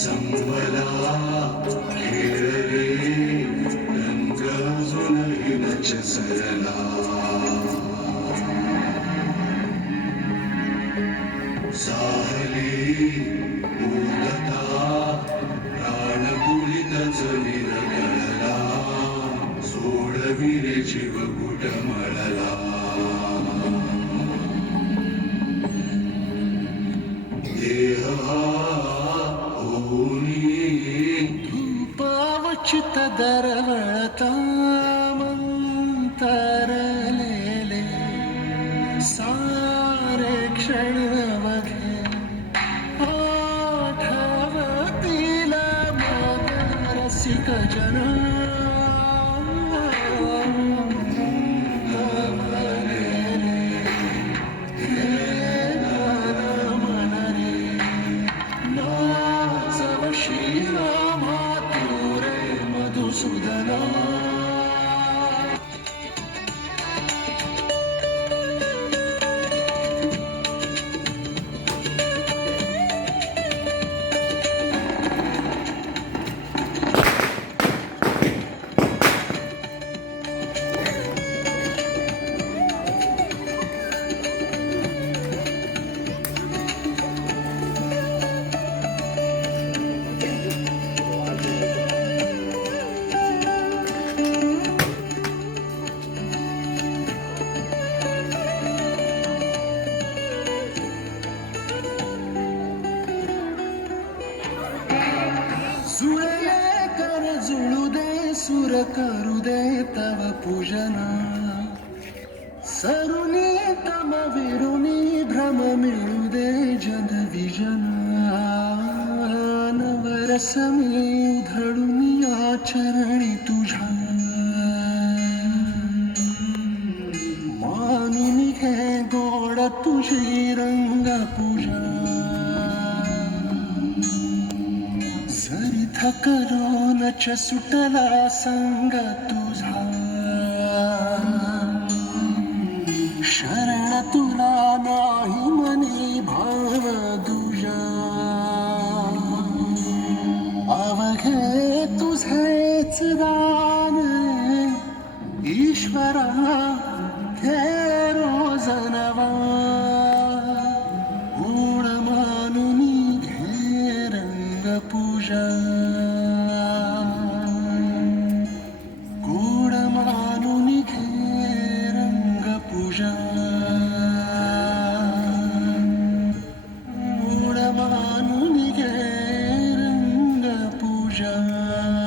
संपला खेळ रे रंग अजूनही नचसला साहली पूर्णता प्राण गुळीत जमीन सोडविले जीव कुटमळला. पावचित दरवळता मंतरलेले सारे क्षण अवघे आठवतील मग रसिक जना करू दे तव पूजन। सरुनी तम विरुनी भ्रम मिळू दे जन विजन नवरस मी उधळून आचरणी तुझ्या मानून हे गोड तुझी रंग पूजा जरी सुटला संग तुझा. शरण तुला नाही मनी भाव दुजा अवघे तुझेच दान. ईश्वरा हे रोज नवा. treasure.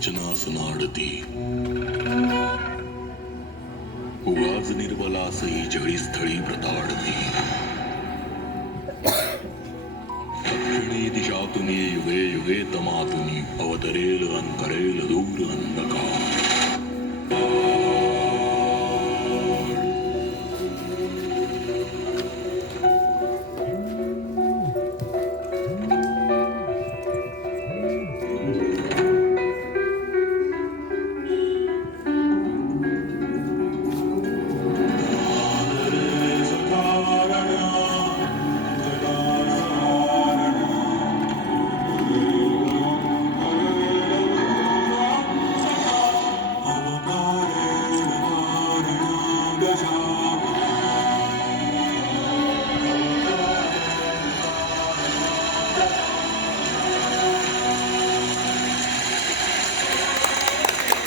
वाढती नि सज्जनास नाडती उगाच जळी स्थळी प्रताडती. दक्षिणी दिशातून युगे युगे तमातून अवतरेल अंकरेल